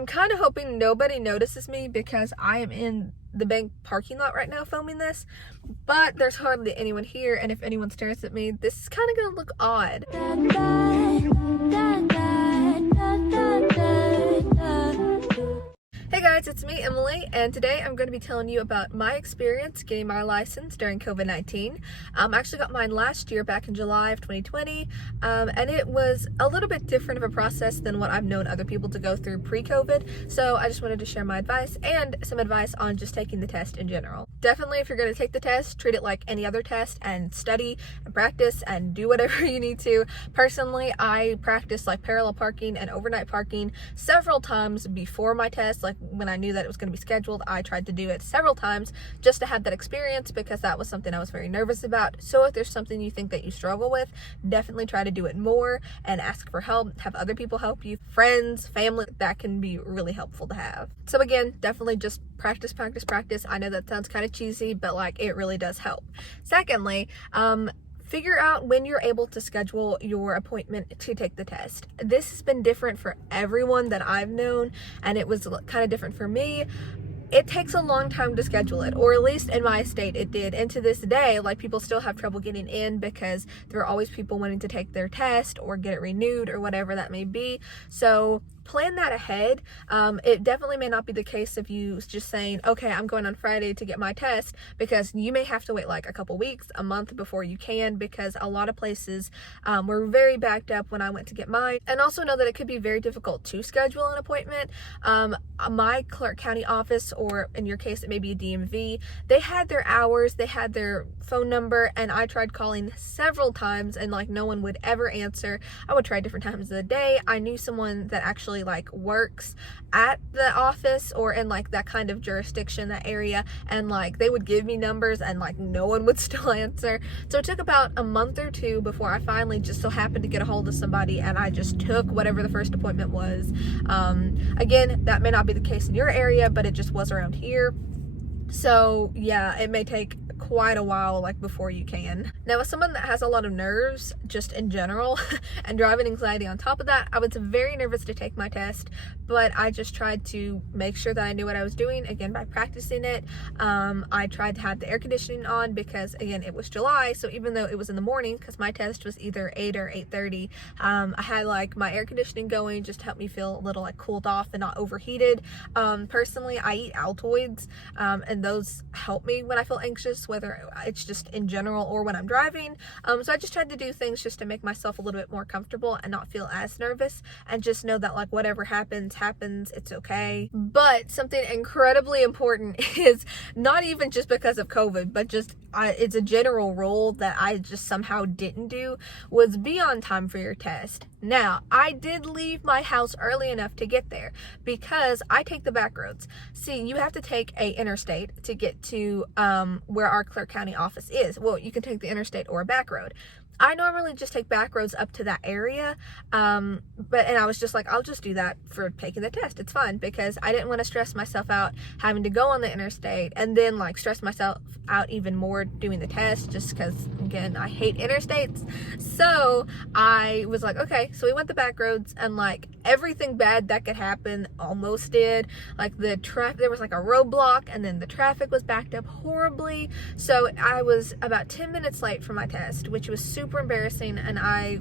I'm kind of hoping nobody notices me because I am in the bank parking lot right now filming this, but there's hardly anyone here, and if anyone stares at me, this is kind of gonna look odd. Hey guys, it's me, Emily, and today I'm going to be telling you about my experience getting my license during COVID-19. I actually got mine last year, back in July of 2020, and it was a little bit different of a process than what I've known other people to go through pre-COVID, so I just wanted to share my advice and some advice on just taking the test in general. Definitely, if you're going to take the test, treat it like any other test and study and practice and do whatever you need to. Personally, I practiced like parallel parking and overnight parking several times before my test. Like when I knew that it was going to be scheduled, I tried to do it several times just to have that experience because that was something I was very nervous about. So if there's something you think that you struggle with, definitely try to do it more and ask for help. Have other people help you, friends, family. That can be really helpful to have. So again, definitely just practice. I know that sounds kind of cheesy, but like it really does help. Secondly, figure out when you're able to schedule your appointment to take the test. This has been different for everyone that I've known, and it was kind of different for me. It takes a long time to schedule it, or at least in my state it did. And to this day, like, people still have trouble getting in because there are always people wanting to take their test or get it renewed or whatever that may be. So plan that ahead. It definitely may not be the case of you just saying, okay, I'm going on Friday to get my test, because you may have to wait like a couple weeks, a month before you can, because a lot of places were very backed up when I went to get mine. And also know that it could be very difficult to schedule an appointment. My Clark County office, or in your case it may be a DMV, they had their hours, they had their phone number, and I tried calling several times and like no one would ever answer. I would try different times of the day. I knew someone that actually like works at the office or in like that kind of jurisdiction, that area, and like they would give me numbers and like no one would still answer. So it took about a month or two before I finally just so happened to get a hold of somebody, and I just took whatever the first appointment was. Again, that may not be the case in your area, but it just was around here. So yeah, it may take quite a while like before you can. Now, as someone that has a lot of nerves just in general and driving anxiety on top of that, I was very nervous to take my test, but I just tried to make sure that I knew what I was doing, again, by practicing it. I tried to have the air conditioning on because, again, it was July, so even though it was in the morning, because my test was either 8 or 8:30, I had like my air conditioning going just to help me feel a little like cooled off and not overheated. Personally, I eat Altoids, and those help me when I feel anxious, whether it's just in general or when I'm driving. So I just tried to do things just to make myself a little bit more comfortable and not feel as nervous, and just know that like whatever happens, it's okay. But something incredibly important is not even just because of COVID, but just it's a general rule that I just somehow didn't do, was be on time for your test. Now, I did leave my house early enough to get there because I take the back roads. See, you have to take a interstate to get to where our Clark County office is. Well, you can take the interstate or a back road. I normally just take back roads up to that area, and I was just like, I'll just do that for taking the test. It's fine, because I didn't want to stress myself out having to go on the interstate and then like stress myself out even more doing the test, just because, again, I hate interstates. So I was like, okay, so we went the back roads, and like everything bad that could happen almost did. Like the traffic, there was like a roadblock, and then the traffic was backed up horribly. So I was about 10 minutes late for my test, which was super embarrassing, and I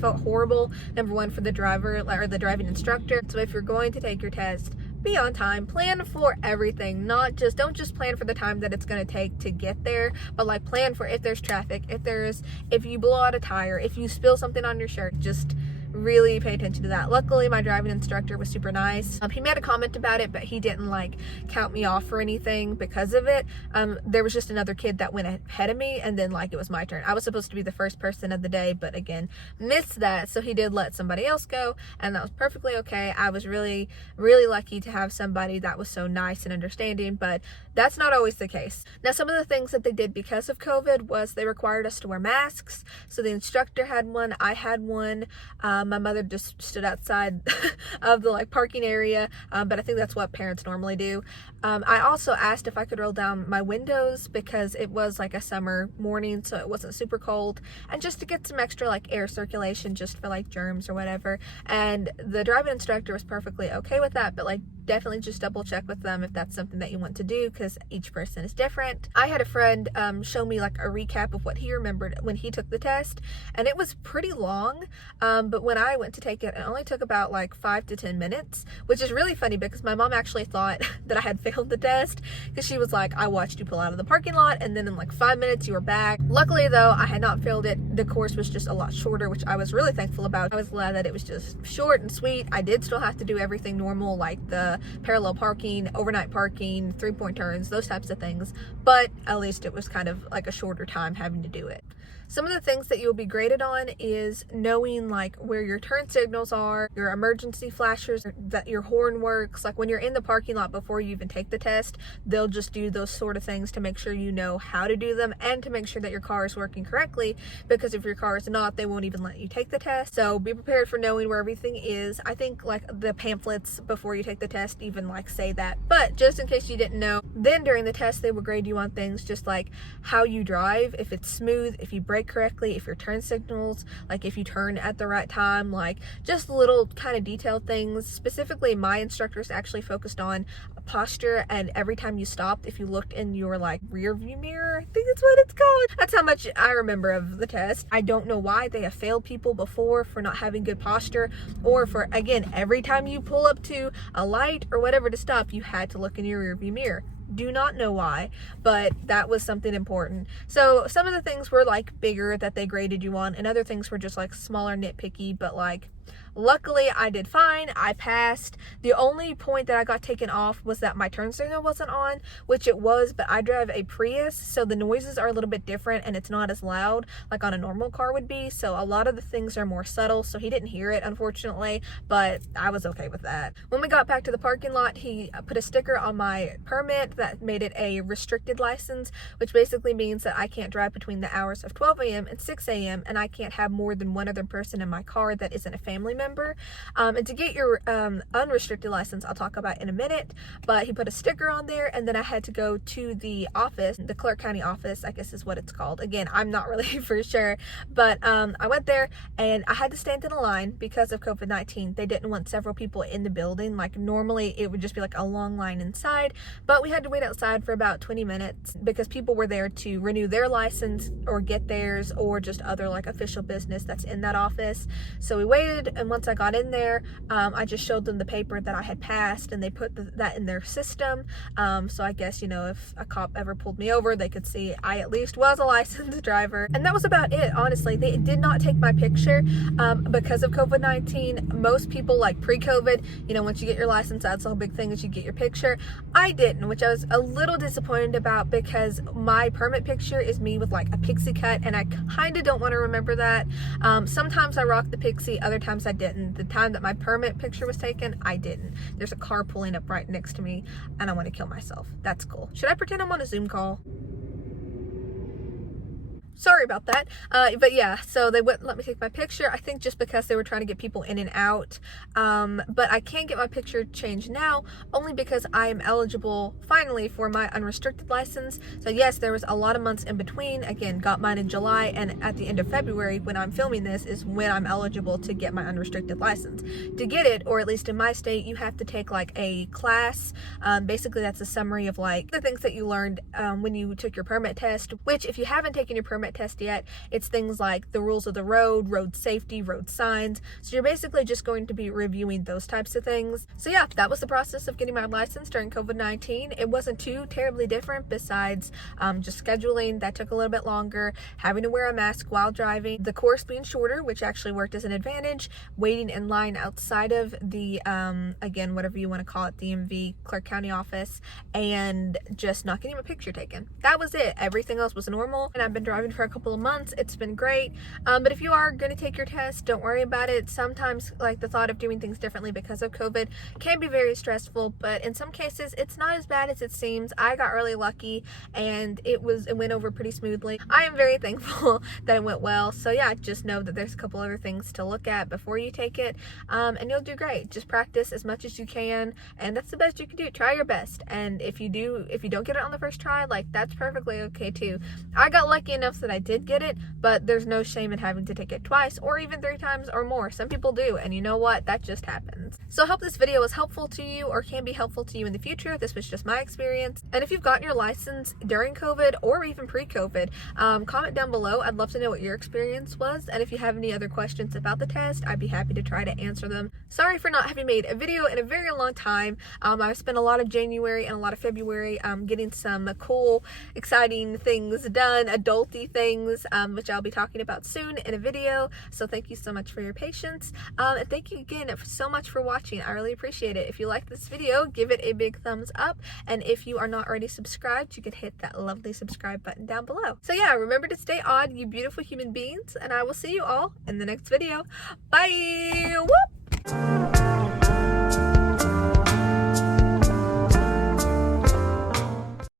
felt horrible, number one, for the driver or the driving instructor. So if you're going to take your test, be on time, plan for everything, don't just plan for the time that it's going to take to get there, but like plan for if there's traffic, if you blow out a tire, if you spill something on your shirt, just really pay attention to that. Luckily, my driving instructor was super nice. He made a comment about it, but he didn't like count me off or anything because of it. There was just another kid that went ahead of me, and then like it was my turn. I was supposed to be the first person of the day, but again, missed that. So he did let somebody else go, and that was perfectly okay. I was really, really lucky to have somebody that was so nice and understanding, but that's not always the case. Now, some of the things that they did because of COVID was they required us to wear masks. So the instructor had one, I had one. My mother just stood outside of the like parking area, but I think that's what parents normally do. I also asked if I could roll down my windows because it was like a summer morning, so it wasn't super cold, and just to get some extra like air circulation just for like germs or whatever. And the driving instructor was perfectly okay with that, but like definitely just double check with them if that's something that you want to do, because each person is different. I had a friend show me like a recap of what he remembered when he took the test, and it was pretty long, but when I went to take it, it only took about like 5 to 10 minutes, which is really funny because my mom actually thought that I had failed the test, because she was like, I watched you pull out of the parking lot and then in like 5 minutes you were back. Luckily though, I had not failed it. The course was just a lot shorter, which I was really thankful about. I was glad that it was just short and sweet. I did still have to do everything normal, like the parallel parking, overnight parking, 3-point turns, those types of things, but at least it was kind of like a shorter time having to do it. Some of the things that you'll be graded on is knowing like where your turn signals are, your emergency flashers, that your horn works. Like when you're in the parking lot before you even take the test, they'll just do those sort of things to make sure you know how to do them and to make sure that your car is working correctly, because if your car is not, they won't even let you take the test. So be prepared for knowing where everything is. I think like the pamphlets before you take the test even like say that, but just in case you didn't know, then during the test they will grade you on things just like how you drive, if it's smooth, if you brake correctly, if your turn signals, like if you turn at the right time, like just little kind of detailed things. Specifically, my instructors actually focused on posture, and every time you stopped, if you looked in your like rear view mirror, I think that's what it's called. That's how much I remember of the test. I don't know why they have failed people before for not having good posture, or for, again, every time you pull up to a light or whatever to stop, you had to look in your rear view mirror. Do not know why, but that was something important. So some of the things were like bigger that they graded you on, and other things were just like smaller, nitpicky, but like luckily I did fine. I passed. The only point that I got taken off was that my turn signal wasn't on, which it was, but I drive a Prius, so the noises are a little bit different and it's not as loud like on a normal car would be, so a lot of the things are more subtle, so he didn't hear it unfortunately, but I was okay with that. When we got back to the parking lot, he put a sticker on my permit that made it a restricted license, which basically means that I can't drive between the hours of 12 a.m. and 6 a.m. and I can't have more than one other person in my car that isn't a family member. And to get your unrestricted license, I'll talk about in a minute, but he put a sticker on there, and then I had to go to the office, the Clark County office, I guess is what it's called. Again, I'm not really for sure, but I went there and I had to stand in a line because of COVID-19. They didn't want several people in the building. Like normally it would just be like a long line inside, but we had to wait outside for about 20 minutes because people were there to renew their license or get theirs, or just other like official business that's in that office. So we waited, and once I got in there, I just showed them the paper that I had passed, and they put that in their system. So I guess, you know, if a cop ever pulled me over, they could see I at least was a licensed driver. And that was about it, honestly. They did not take my picture because of COVID-19. Most people, like pre-COVID, you know, once you get your license, that's the whole big thing, is you get your picture. I didn't, which I was a little disappointed about, because my permit picture is me with like a pixie cut, and I kind of don't want to remember that. Sometimes I rocked the pixie, other times I didn't. The time that my permit picture was taken, I didn't. There's a car pulling up right next to me and I want to kill myself. That's cool. Should I pretend I'm on a Zoom call? Sorry about that. But yeah, so they wouldn't let me take my picture, I think just because they were trying to get people in and out. But I can get my picture changed now, only because I am eligible finally for my unrestricted license. So yes, there was a lot of months in between. Again, got mine in July, and at the end of February, when I'm filming this, is when I'm eligible to get my unrestricted license. To get it, or at least in my state, you have to take like a class. Basically that's a summary of like the things that you learned when you took your permit test, which if you haven't taken your permit test yet, it's things like the rules of the road, road safety, road signs. So you're basically just going to be reviewing those types of things. So yeah, that was the process of getting my license during COVID-19. It wasn't too terribly different, besides just scheduling that took a little bit longer, having to wear a mask while driving, the course being shorter, which actually worked as an advantage, waiting in line outside of the again, whatever you want to call it, DMV Clark County office, and just not getting my picture taken. That was it. Everything else was normal, and I've been driving for for a couple of months. It's been great. But if you are going to take your test, don't worry about it. Sometimes like the thought of doing things differently because of COVID can be very stressful, but in some cases it's not as bad as it seems. I got really lucky and it went over pretty smoothly. I am very thankful that it went well. So yeah, just know that there's a couple other things to look at before you take it, and you'll do great. Just practice as much as you can, and that's the best you can do. Try your best, and if you don't get it on the first try, like, that's perfectly okay too. I got lucky enough that I did get it, but there's no shame in having to take it twice or even 3 times or more. Some people do, and you know what, that just happens. So I hope this video was helpful to you or can be helpful to you in the future. This was just my experience, and if you've gotten your license during COVID or even pre-COVID, comment down below. I'd love to know what your experience was, and if you have any other questions about the test, I'd be happy to try to answer them. Sorry for not having made a video in a very long time. I've spent a lot of January and a lot of February getting some cool, exciting things done, adulty things, which I'll be talking about soon in a video. So thank you so much for your patience, and thank you again so much for watching. I really appreciate it. If you like this video, give it a big thumbs up, and if you are not already subscribed, you can hit that lovely subscribe button down below. So yeah, remember to stay odd, you beautiful human beings, and I will see you all in the next video. Bye! Whoop!